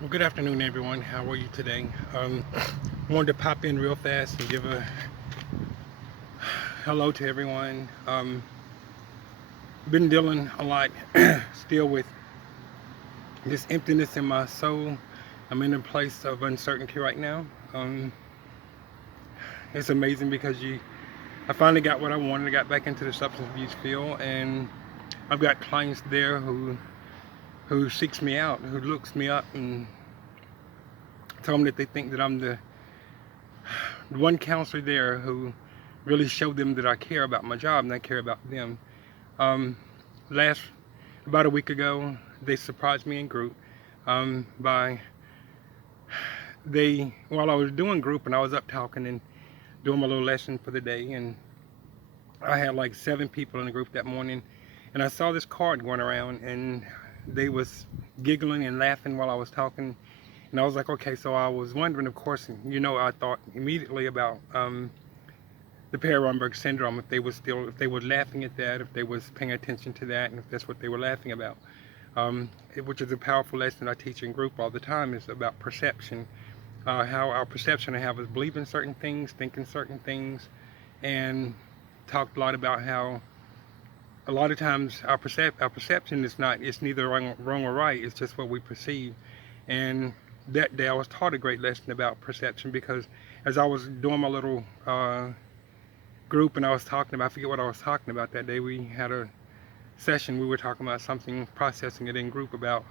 Well, good afternoon, everyone. How are you today? Wanted to pop in real fast and give a hello to everyone. Been dealing a lot still with this emptiness in my soul. I'm in a place of uncertainty right now. Um, it's amazing because I finally got what I wanted. I got back into the substance abuse field, and I've got clients there who seeks me out, who looks me up, and tell them that they think that I'm the one counselor there who really showed them that I care about my job and I care about them. Um, last about a week ago, they surprised me in group by they while I was doing group and I was up talking and doing my little lesson for the day, and I had like 7 people in the group that morning, and I saw this card going around, and they was giggling and laughing while I was talking, and I was like, okay, so I was wondering, of course, I thought immediately about the Perry-Romberg syndrome, if they were laughing at that, if they was paying attention to that, and if that's what they were laughing about. Which is a powerful lesson I teach in group all the time, is about perception, how our perception have us believing certain things, thinking certain things, and talked a lot about how a lot of times our perception is not, it's neither wrong or right, it's just what we perceive. And that day I was taught a great lesson about perception, because as I was doing my little group and I was talking about, I forget what I was talking about that day. We had a session. We were talking about something, processing it in group about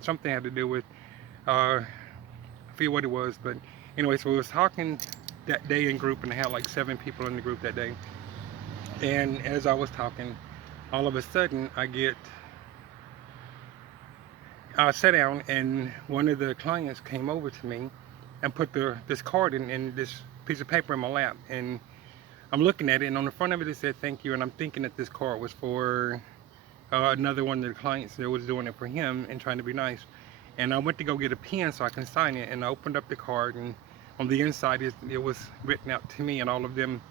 something had to do with I forget what it was, but anyway, so we was talking that day in group, and I had like 7 people in the group that day. And as I was talking, all of a sudden I sat down, and one of the clients came over to me and put this card in this piece of paper in my lap, and I'm looking at it, and on the front of it said thank you, and I'm thinking that this card was for another one of the clients that was doing it for him and trying to be nice. And I went to go get a pen so I can sign it, and I opened up the card, and on the inside it was written out to me, and all of them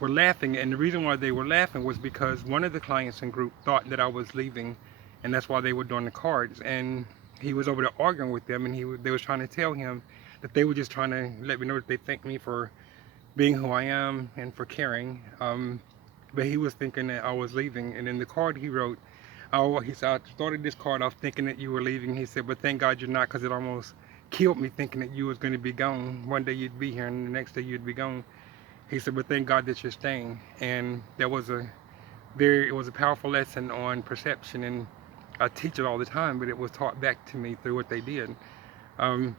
were laughing. And the reason why they were laughing was because one of the clients in group thought that I was leaving, and that's why they were doing the cards. And he was over there arguing with them, and they was trying to tell him that they were just trying to let me know that they thank me for being who I am and for caring. But he was thinking that I was leaving, and in the card he wrote, "Oh," he said, "I started this card off thinking that you were leaving." He said, "But thank God you're not, because it almost killed me thinking that you was going to be gone. One day you'd be here, and the next day you'd be gone." He said, "But thank God that you're staying." And it was a powerful lesson on perception, and I teach it all the time, but it was taught back to me through what they did. Um,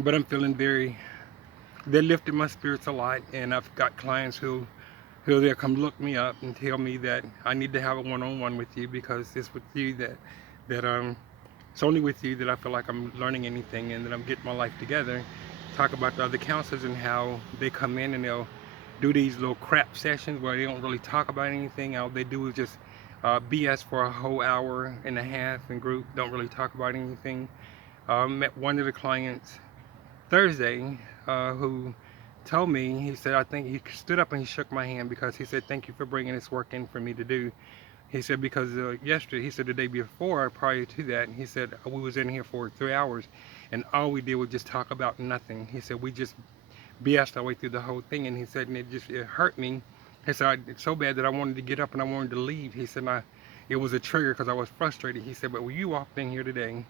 but I'm feeling they lifted my spirits a lot, and I've got clients who they'll come look me up and tell me that I need to have a one-on-one with you, because it's with you that it's only with you that I feel like I'm learning anything and that I'm getting my life together. Talk about the other counselors and how they come in and they'll do these little crap sessions where they don't really talk about anything. All they do is just BS for a whole hour and a half in group, don't really talk about anything. Met one of the clients Thursday, who told me, he said, I think he stood up and he shook my hand, because he said, thank you for bringing this work in for me to do. He said, because yesterday, he said the day before, prior to that, he said, we was in here for 3 hours, and all we did was just talk about nothing. He said, we just BS'd our way through the whole thing, and he said, and it hurt me. He said, it's so bad that I wanted to get up and I wanted to leave. He said, it was a trigger because I was frustrated. He said, but when you walked in here today,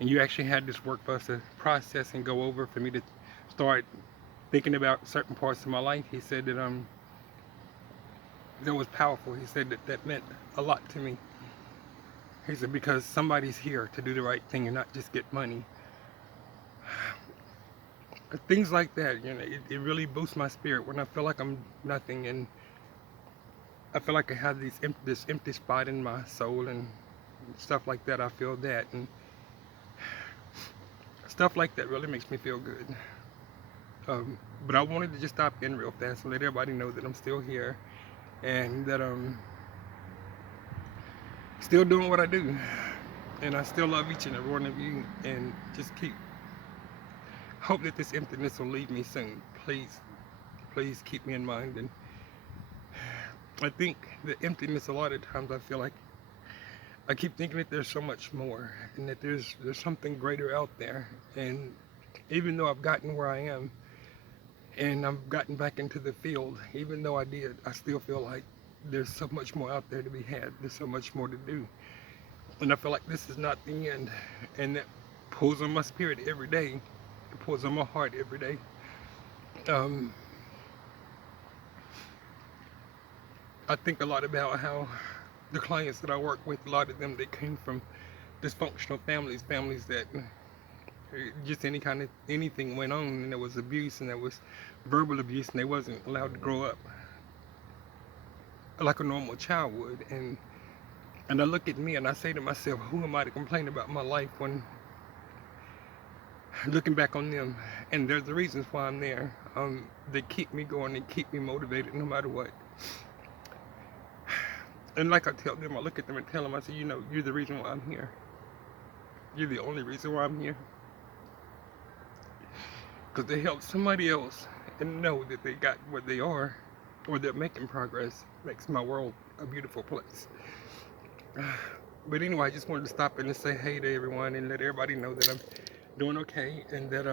and you actually had this work for us to process and go over, for me to start thinking about certain parts of my life, he said that was powerful. He said that meant a lot to me. He said, because somebody's here to do the right thing and not just get money. Things like that, it really boosts my spirit when I feel like I'm nothing, and I feel like I have this empty spot in my soul and stuff like that. I feel that, and stuff like that really makes me feel good. But I wanted to just stop in real fast and let everybody know that I'm still here, and that I'm still doing what I do, and I still love each and every one of you, and just hope that this emptiness will leave me soon. Please, please keep me in mind. And I think the emptiness, a lot of times I feel like I keep thinking that there's so much more, and that there's something greater out there. And even though I've gotten where I am, and I've gotten back into the field, even though I did, I still feel like there's so much more out there to be had. There's so much more to do, and I feel like this is not the end, and that pulls on my spirit every day. It pulls on my heart every day. Um, I think a lot about how the clients that I work with, a lot of them, they came from dysfunctional families, families that just any kind of anything went on, and there was abuse, and there was verbal abuse, and they wasn't allowed to grow up like a normal child would. And I look at me and I say to myself, who am I to complain about my life when looking back on them? And there's the reasons why I'm there. They keep me going, they keep me motivated no matter what. And like I tell them, I look at them and tell them, I say, you know, you're the reason why I'm here. You're the only reason why I'm here. Because they help somebody else and know that they got where they are, or they're making progress, makes my world a beautiful place. But anyway, I just wanted to stop in and say hey to everyone and let everybody know that I'm doing okay, and that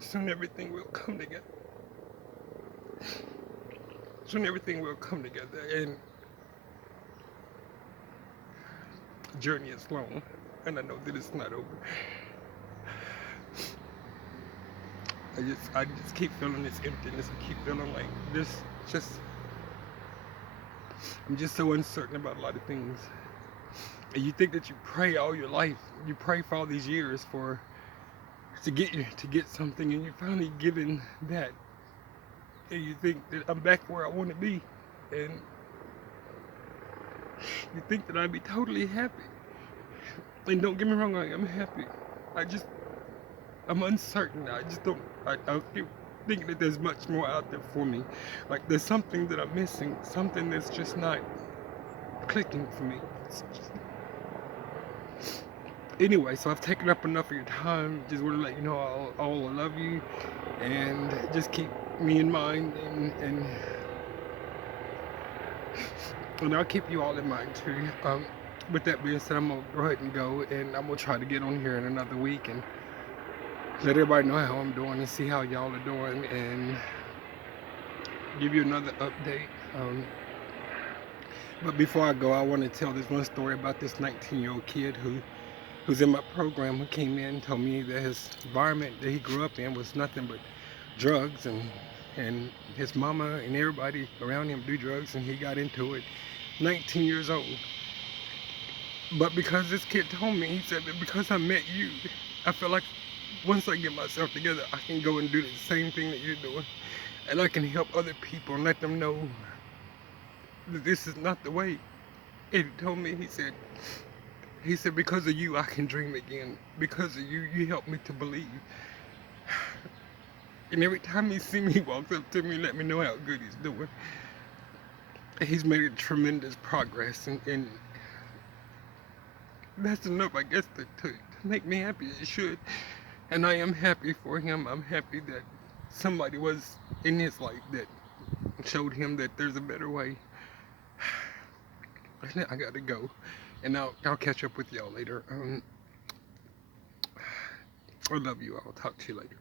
soon everything will come together. Soon everything will come together, and the journey is long, and I know that it's not over. I just keep feeling this emptiness. I keep feeling like this. Just I'm just so uncertain about a lot of things. And you think that you pray all your life, you pray for all these years for to get something, and you're finally given that, and you think that I'm back where I want to be, and you think that I'd be totally happy. And don't get me wrong, I am happy. I'm uncertain. I just don't. I keep thinking that there's much more out there for me. Like there's something that I'm missing, something that's just not clicking for me. Anyway, so I've taken up enough of your time. Just want to let you know all I love you, and just keep me in mind, and I'll keep you all in mind too. With that being said, I'm gonna go ahead and go, and I'm gonna try to get on here in another week and let everybody know how I'm doing and see how y'all are doing, and give you another update. But before I go, I want to tell this one story about this 19-year-old kid who's in my program, who came in and told me that his environment that he grew up in was nothing but drugs, and his mama and everybody around him do drugs, and he got into it 19 years old. But because this kid told me, he said that because I met you, I feel like once I get myself together, I can go and do the same thing that you're doing, and I can help other people and let them know that this is not the way. And he told me, he said, because of you, I can dream again. Because of you, you helped me to believe. And every time he see me, he walks up to me and let me know how good he's doing. He's made a tremendous progress, and that's enough, I guess, to make me happy. It should. And I am happy for him. I'm happy that somebody was in his life that showed him that there's a better way. I gotta go, and I'll catch up with y'all later. I love you. I'll talk to you later.